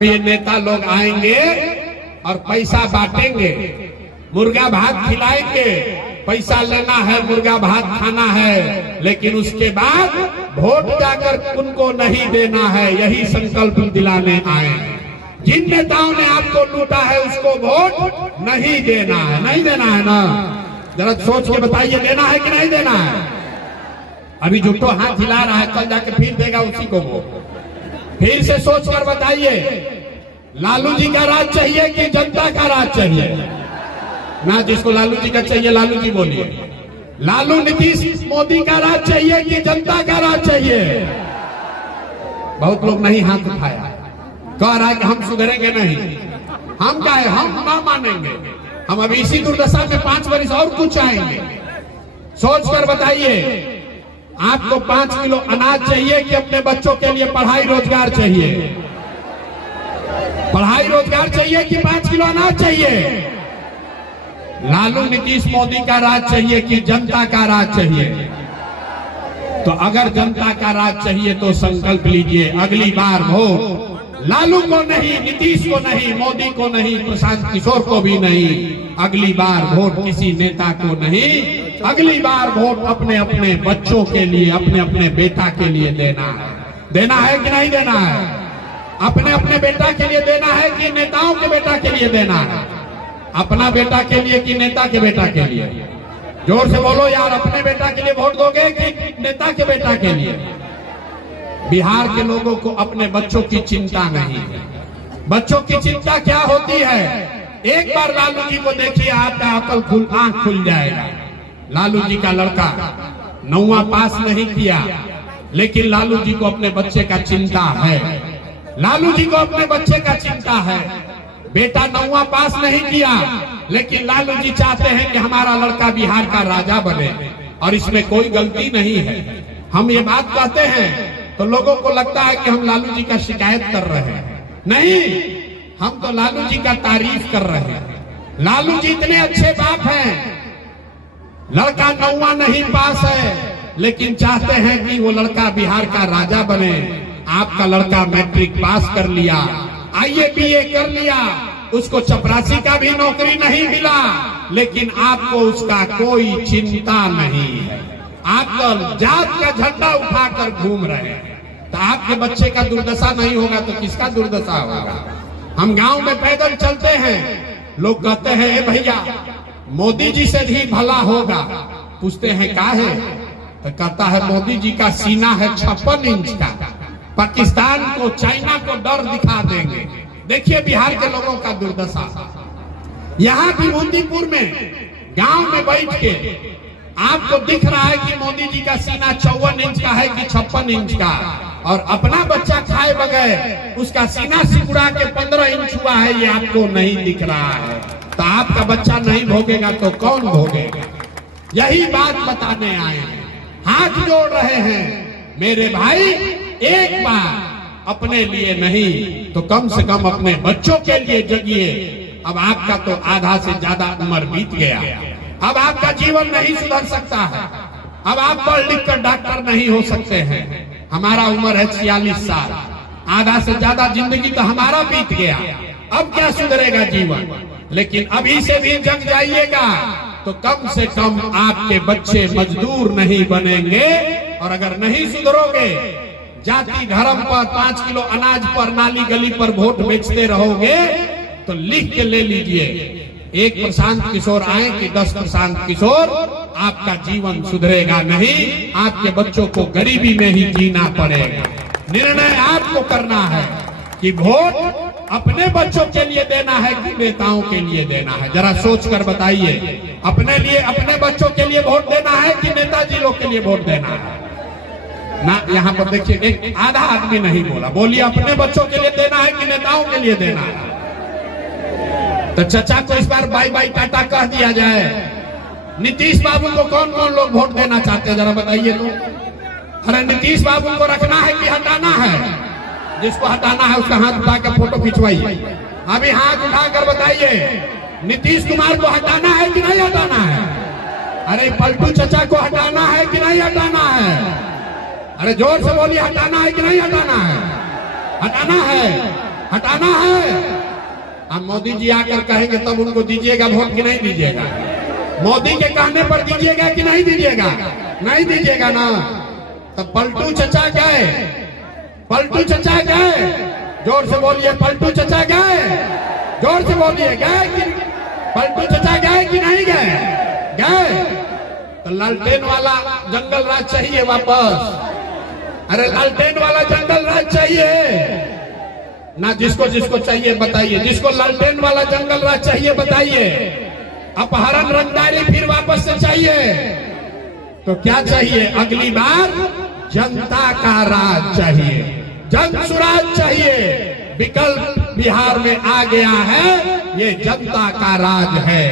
ये नेता लोग आएंगे और पैसा बांटेंगे, मुर्गा भात खिलाएंगे, पैसा लेना है, मुर्गा भात खाना है, लेकिन उसके बाद वोट जाकर उनको नहीं देना है। यही संकल्प दिलाने आए। जिन नेताओं ने आपको लूटा है उसको वोट नहीं देना है। नहीं देना है ना? जरा सोच के बताइए, देना है कि नहीं देना है? अभी झूठो हाथ हिला रहा है, कल जाके फिर देगा उसी को वोट। फिर से सोचकर बताइए, लालू जी का राज चाहिए कि जनता का राज चाहिए? ना, जिसको लालू जी का चाहिए लालू जी बोलिए। लालू नीतीश मोदी का राज चाहिए कि जनता का राज चाहिए? बहुत लोग नहीं हाथ उठाया, कह रहा है कि हम सुधरेंगे नहीं। हम क्या है, हम ना मानेंगे। हम अभी इसी दुर्दशा में 5 वर्ष और कुछ आएंगे। सोचकर बताइए, आपको 5 किलो अनाज चाहिए कि अपने बच्चों के लिए पढ़ाई रोजगार चाहिए? पढ़ाई रोजगार चाहिए कि 5 किलो अनाज चाहिए? लालू नीतीश मोदी का राज चाहिए कि जनता का राज चाहिए? तो अगर जनता का राज चाहिए तो संकल्प लीजिए, अगली बार वोट लालू को नहीं, नीतीश को नहीं, मोदी को नहीं, प्रशांत किशोर को भी नहीं। अगली बार वोट किसी नेता को नहीं, अगली बार वोट अपने अपने बच्चों के लिए, अपने अपने बेटा के लिए देना है। देना है कि नहीं देना है? अपने अपने बेटा के लिए देना है कि नेताओं के बेटा के लिए देना है? अपना बेटा के लिए कि नेता के बेटा के लिए? जोर से बोलो यार, अपने बेटा के लिए वोट दोगे कि नेता के बेटा के लिए? बिहार के लोगों को अपने बच्चों की चिंता नहीं है। बच्चों की चिंता क्या होती है? एक बार लालू जी को देखिए, आपका अकल आंख खुल जाएगा। लालू जी का लड़का 9वां पास नहीं किया, लेकिन लालू जी को अपने बच्चे का चिंता है। लालू जी को अपने बच्चे का चिंता है। बेटा 9वां पास नहीं किया, लेकिन लालू जी चाहते हैं कि हमारा लड़का बिहार का राजा बने, और इसमें कोई गलती नहीं है। हम ये बात कहते हैं तो लोगों को लगता है कि हम लालू जी का शिकायत कर रहे हैं। नहीं, हम तो लालू जी का तारीफ कर रहे हैं। लालू जी इतने अच्छे बाप हैं, लड़का 9वां नहीं पास है, लेकिन चाहते हैं कि वो लड़का बिहार का राजा बने। आपका लड़का मैट्रिक पास कर लिया, IABA कर लिया, उसको चपरासी का भी नौकरी नहीं मिला, लेकिन आपको उसका कोई चिंता नहीं है। आप तो जात का झंडा उठाकर घूम रहे हैं। तो आपके बच्चे का दुर्दशा नहीं होगा तो किसका दुर्दशा होगा? हम गांव में पैदल चलते हैं, लोग कहते हैं ए भैया मोदी जी से भी भला होगा। पूछते हैं क्या है? तो कहता है मोदी जी का सीना है 56 इंच का, पाकिस्तान को, चाइना को डर दिखा देंगे। देखिए बिहार के लोगों का दुर्दशा। यहाँ भी मोदीपुर में गांव में बैठ के आपको दिख रहा है कि मोदी जी का सीना 54 इंच का है कि 56 इंच का, और अपना बच्चा खाए बगैर उसका सीना सिकुड़ा के 15 इंच हुआ है, ये आपको नहीं दिख रहा है। तो आपका बच्चा नहीं भोगेगा तो कौन भोगेगा? यही बात बताने आए हैं, हाथ जोड़ रहे हैं। मेरे भाई, एक बार अपने लिए नहीं तो कम से कम अपने बच्चों के लिए जगिए। अब आपका तो आधा से ज्यादा उम्र बीत गया, अब आपका जीवन नहीं सुधर सकता है। अब आप पढ़ लिख कर डॉक्टर नहीं हो सकते हैं। हमारा उम्र है 46 साल, आधा से ज्यादा जिंदगी तो हमारा बीत गया। अब क्या सुधरेगा जीवन? लेकिन अभी से भी जग जाइएगा तो कम से कम आपके बच्चे मजदूर नहीं बनेंगे। और अगर नहीं सुधरोगे, जाति धर्म पर, 5 किलो अनाज पर, नाली गली पर वोट बेचते रहोगे, तो लिख के ले लीजिए, 1 प्रशांत किशोर आए कि 10 प्रशांत किशोर, आपका जीवन सुधरेगा नहीं। आपके बच्चों को गरीबी में ही जीना पड़ेगा। निर्णय आपको करना है कि वोट अपने बच्चों के लिए देना है कि नेताओं के लिए देना है। जरा सोच कर बताइए, अपने लिए, अपने बच्चों के लिए वोट देना है कि नेताजी लोग के लिए वोट देना है? ना, यहाँ पर देखिए एक आधा आदमी नहीं बोला। बोलिए, अपने बच्चों के लिए देना है कि नेताओं के लिए देना है? तो चचा को इस बार बाय बाय टाटा कह दिया जाए। नीतीश बाबू को कौन कौन लोग वोट देना चाहते हैं, जरा बताइए तो। अरे नीतीश बाबू को रखना है कि हटाना है? जिसको हटाना है उसका हाथ उठा कर फोटो खिंचवाइए। अभी हाथ उठाकर बताइए, नीतीश कुमार को हटाना है कि नहीं हटाना है? अरे पलटू चचा को हटाना है कि नहीं हटाना है? अरे जोर से बोलिए, हटाना है कि नहीं हटाना है? हटाना है। हटाना है। अब मोदी जी आकर कहेंगे तब उनको दीजिएगा वोट कि नहीं दीजिएगा? मोदी के कहने पर दीजिएगा कि नहीं दीजिएगा? नहीं दीजिएगा ना। तो पलटू चचा गए, पलटू चचा गए, जोर से बोलिए पलटू चचा गए, जोर से बोलिए गए कि पलटू चचा गए कि नहीं गए? गए। तो लालटेन वाला जंगल राज चाहिए वापस? अरे लालटेन वाला जंगल राज चाहिए ना? जिसको जिसको चाहिए बताइए, जिसको लालटेन वाला जंगल राज चाहिए बताइए। अपहरण रंगदारी फिर वापस से चाहिए तो क्या चाहिए? अगली बार जनता का राज चाहिए, जन सुराज चाहिए। विकल्प बिहार में आ गया है, ये जनता का राज है।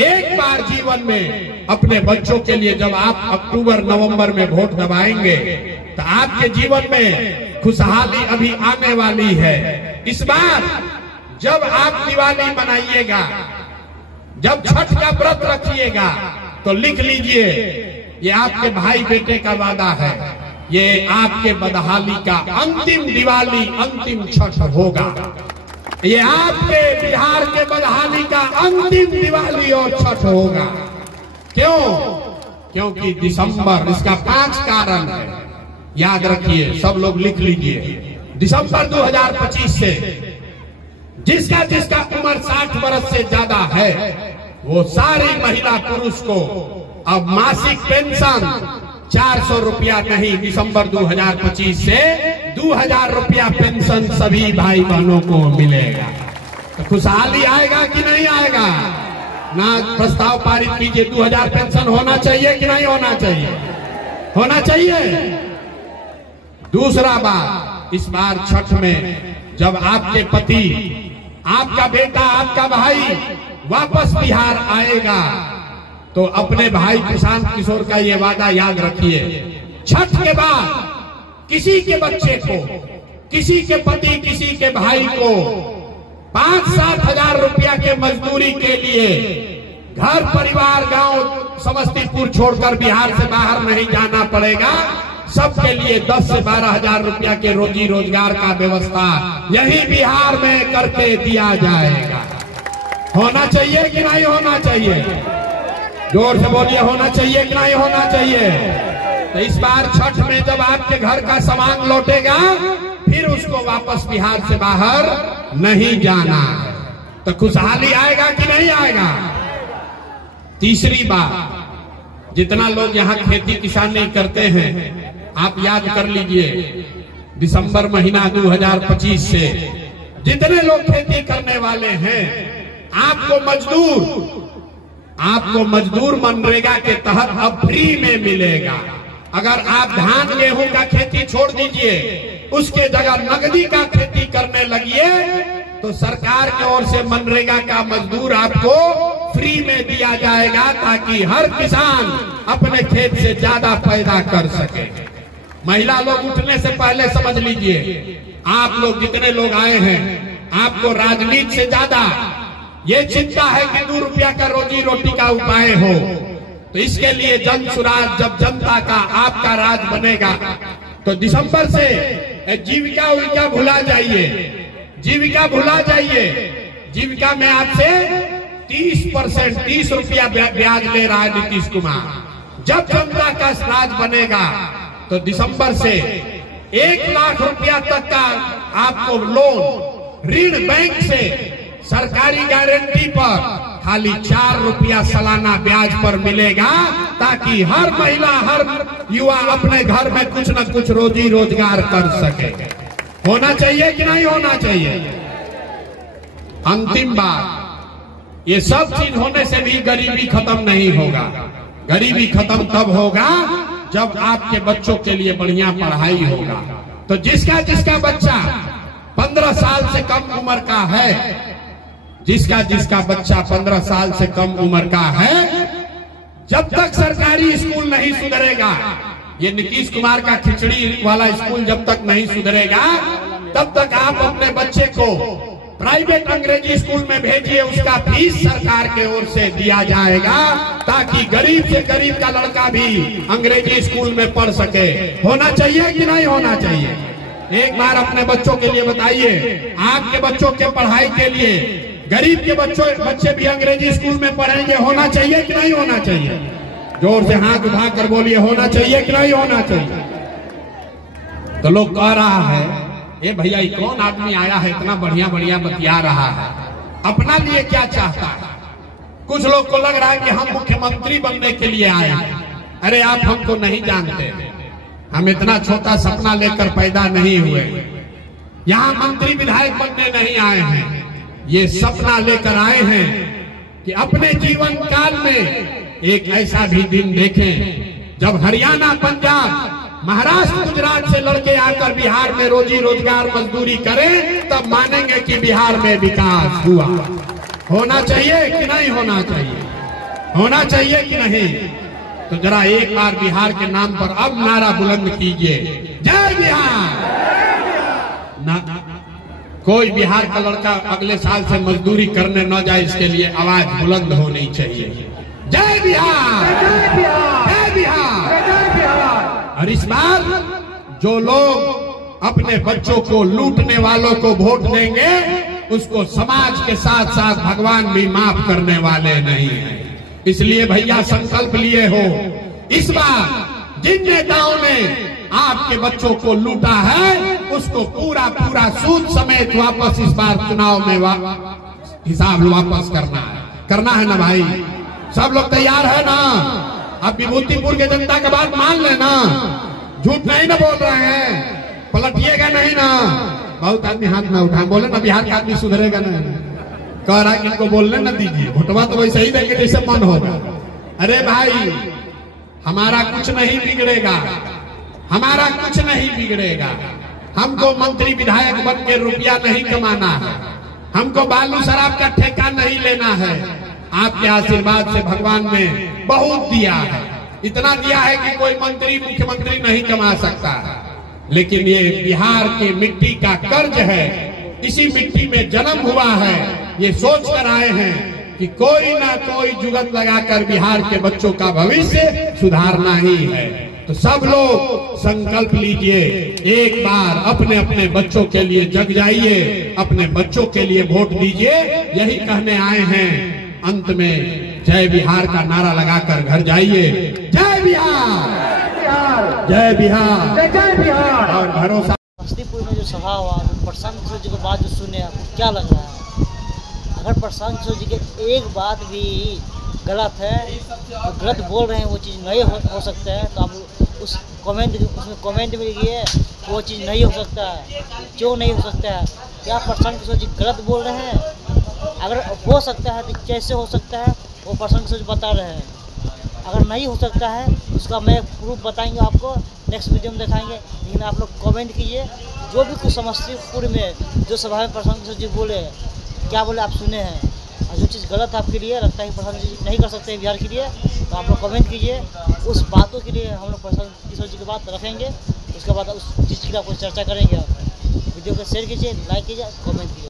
एक बार जीवन में अपने बच्चों के लिए जब आप अक्टूबर नवंबर में वोट दबाएंगे तो आपके जीवन में खुशहाली अभी आने वाली है। इस बार जब आप दिवाली मनाइएगा, जब छठ का व्रत रखिएगा तो लिख लीजिए ये आपके भाई बेटे का वादा है, ये आपके बदहाली का अंतिम दिवाली, अंतिम छठ होगा। ये आपके बिहार के बदहाली का अंतिम दिवाली और छठ होगा। क्यों? क्योंकि दिसंबर, इसका 5 कारण है, याद रखिए, सब लोग लिख लीजिए। दिसंबर 2025 से जिसका जिसका उम्र 60 वर्ष से ज्यादा है वो सारी महिला पुरुष को अब मासिक पेंशन 400 रुपया नहीं, दिसंबर 2025 से 2000 रुपया पेंशन सभी भाई बहनों को मिलेगा। तो खुशहाली आएगा कि नहीं आएगा? ना प्रस्ताव पारित कीजिए, 2000 पेंशन होना चाहिए कि नहीं होना चाहिए? होना चाहिए। दूसरा बात, इस बार छठ में जब आपके पति, आपका बेटा, आपका भाई वापस बिहार आएगा तो अपने भाई प्रशांत किशोर का ये वादा याद रखिए, छठ के बाद किसी के बच्चे को, किसी के पति, किसी के भाई को 5-7 हजार रुपया के मजदूरी के लिए घर परिवार गांव समस्तीपुर छोड़कर बिहार से बाहर नहीं जाना पड़ेगा। सबके लिए 10 से 12 हजार रुपया के रोजी रोजगार का व्यवस्था यही बिहार में करके दिया जाएगा। होना चाहिए कि नहीं होना चाहिए? जोर से बोलिए, होना चाहिए कि नहीं होना चाहिए? तो इस बार छठ में जब आपके घर का सामान लौटेगा फिर उसको वापस बिहार से बाहर नहीं जाना, तो खुशहाली आएगा कि नहीं आएगा? तीसरी बात, जितना लोग यहाँ खेती किसानी करते हैं आप याद कर लीजिए, दिसंबर महीना 2025 से जितने लोग खेती करने वाले हैं आपको मजदूर मनरेगा के तहत अब फ्री में मिलेगा। अगर आप धान गेहूं का खेती छोड़ दीजिए, उसके जगह नकदी का खेती करने लगिए तो सरकार की ओर से मनरेगा का मजदूर आपको फ्री में दिया जाएगा ताकि हर किसान अपने खेत से ज्यादा पैदा कर सके। महिला लोग उठने से पहले समझ लीजिए, आप लोग जितने लोग आए हैं आपको राजनीति से ज्यादा ये चिंता है कि 2 रुपया का रोजी रोटी का उपाय हो। तो इसके लिए जन सुराज, जब जनता का आपका राज बनेगा तो दिसंबर से जीविका उविका भुला जाइए, जीविका भुला जाइए। जीविका में आपसे 30% 30 रुपया ब्याज ले रहा है नीतीश कुमार। जब जनता का राज बनेगा तो दिसंबर से 1 लाख रुपया तक का आपको लोन, ऋण बैंक से सरकारी गारंटी पर खाली 4 रुपया सालाना ब्याज पर मिलेगा ताकि हर महिला, हर युवा अपने घर में कुछ न कुछ रोजी रोजगार कर सके। होना चाहिए कि नहीं होना चाहिए? अंतिम बात, ये सब चीज होने से भी गरीबी खत्म नहीं होगा। गरीबी खत्म तब होगा जब आपके बच्चों के लिए बढ़िया पढ़ाई होगा। तो जिसका जिसका बच्चा 15 साल से कम उम्र का है, जिसका जिसका बच्चा 15 साल से कम उम्र का है, जब तक सरकारी स्कूल नहीं सुधरेगा, ये नीतीश कुमार का खिचड़ी वाला स्कूल जब तक नहीं सुधरेगा तब तक आप अपने बच्चे को प्राइवेट अंग्रेजी स्कूल में भेजिए, उसका फीस सरकार के ओर से दिया जाएगा ताकि गरीब से गरीब का लड़का भी अंग्रेजी स्कूल में पढ़ सके। होना चाहिए कि नहीं होना चाहिए? एक बार अपने बच्चों के लिए बताइए, आपके बच्चों के पढ़ाई के लिए गरीब के बच्चे भी अंग्रेजी स्कूल में पढ़ेंगे, होना चाहिए कि नहीं होना चाहिए? जोर से हाथ उठाकर बोलिए, होना चाहिए कि नहीं होना चाहिए? तो लोग कह रहा है, ये भैया कौन आदमी आया है इतना बढ़िया बढ़िया बतिया रहा है, अपना लिए क्या चाहता है? कुछ लोग को लग रहा है कि हम मुख्यमंत्री बनने के लिए आए हैं। अरे आप हमको नहीं जानते, हम इतना छोटा सपना लेकर पैदा नहीं हुए, यहाँ मंत्री विधायक बनने नहीं आए हैं। ये सपना लेकर आए हैं कि अपने जीवन काल में एक ऐसा भी दिन देखें जब हरियाणा, पंजाब, महाराष्ट्र, गुजरात से लड़के आकर बिहार में रोजी रोजगार मजदूरी करें, तब मानेंगे कि बिहार में विकास हुआ। होना चाहिए कि नहीं होना चाहिए? होना चाहिए कि नहीं? तो जरा एक बार बिहार के नाम पर अब नारा बुलंद कीजिए, जय बिहार। ना कोई बिहार का लड़का अगले साल से मजदूरी करने न जाए, इसके लिए आवाज बुलंद होनी चाहिए, जय बिहार, जय बिहार। और इस बार जो लोग अपने बच्चों को लूटने वालों को वोट देंगे, उसको समाज के साथ साथ भगवान भी माफ करने वाले नहीं है। इसलिए भैया संकल्प लिए हो, इस बार जिन नेताओं ने आपके बच्चों को लूटा है, उसको पूरा पूरा सूद समेत वापस इस बार चुनाव में हिसाब वापस करना है ना भाई? सब लोग तैयार है ना? अब विभूतिपुर के जनता का बात मान लेना, झूठ नहीं ना बोल रहे हैं, पलटिएगा नहीं ना? बहुत आदमी हाथ ना उठा, बोले ना बिहार का आदमी सुधरेगा नहीं, कह रहा है कि इनको बोलने न दीजिए, भोटवा तो वैसे ही देंगे जैसे मन होगा। अरे भाई, हमारा कुछ नहीं बिगड़ेगा, हमारा कुछ नहीं बिगड़ेगा। हमको मंत्री विधायक बन के रुपया नहीं कमाना है, हमको बालू शराब का ठेका नहीं लेना है। आपके आशीर्वाद से भगवान ने बहुत दिया है, इतना दिया है कि कोई मंत्री मुख्यमंत्री नहीं कमा सकता है। लेकिन ये बिहार की मिट्टी का कर्ज है, इसी मिट्टी में जन्म हुआ है। ये सोच कर आए हैं कि कोई ना कोई जुगत लगाकर बिहार के बच्चों का भविष्य सुधारना ही है। तो सब लोग संकल्प लीजिए, एक बार अपने अपने बच्चों के लिए जग जाइए, अपने बच्चों के लिए वोट दीजिए। यही कहने आए हैं। अंत में जय बिहार का नारा लगाकर घर जाइए, जय बिहार, जय बिहार, जय बिहार। और भरोसा समस्तीपुर में जो सभा हुआ, प्रशांत किशोर जी की बात जो सुने, आपको क्या लग रहा है? अगर प्रशांत किशोर जी की एक बात भी गलत है, तो गलत बोल रहे हैं, वो चीज़ नहीं हो सकता है, तो आप उसमें कमेंट में लिखिए वो चीज़ नहीं हो सकता है, क्यों नहीं हो सकता है? क्या प्रशांत किशोर जी गलत बोल रहे हैं? अगर हो सकता है तो कैसे हो सकता है, वो प्रशांत किशोर जी बता रहे हैं। अगर नहीं हो सकता है उसका मैं प्रूफ बताएंगे आपको, नेक्स्ट वीडियो में दिखाएंगे। लेकिन आप लोग कमेंट कीजिए, जो भी कुछ समस्तीपुर में जो सभा में प्रशांत किशोर जी बोले, क्या बोले आप सुने हैं, और जो चीज़ गलत आपके लिए लगता है कि प्रशांत जी नहीं कर सकते हैं बिहार के लिए, तो आप लोग कमेंट कीजिए। उस बातों के लिए हम लोग प्रशांत किशोर जी की बात रखेंगे, उसके बाद उस चीज़ की आपको चर्चा करेंगे। वीडियो को शेयर कीजिए, लाइक कीजिए, कमेंट कीजिए।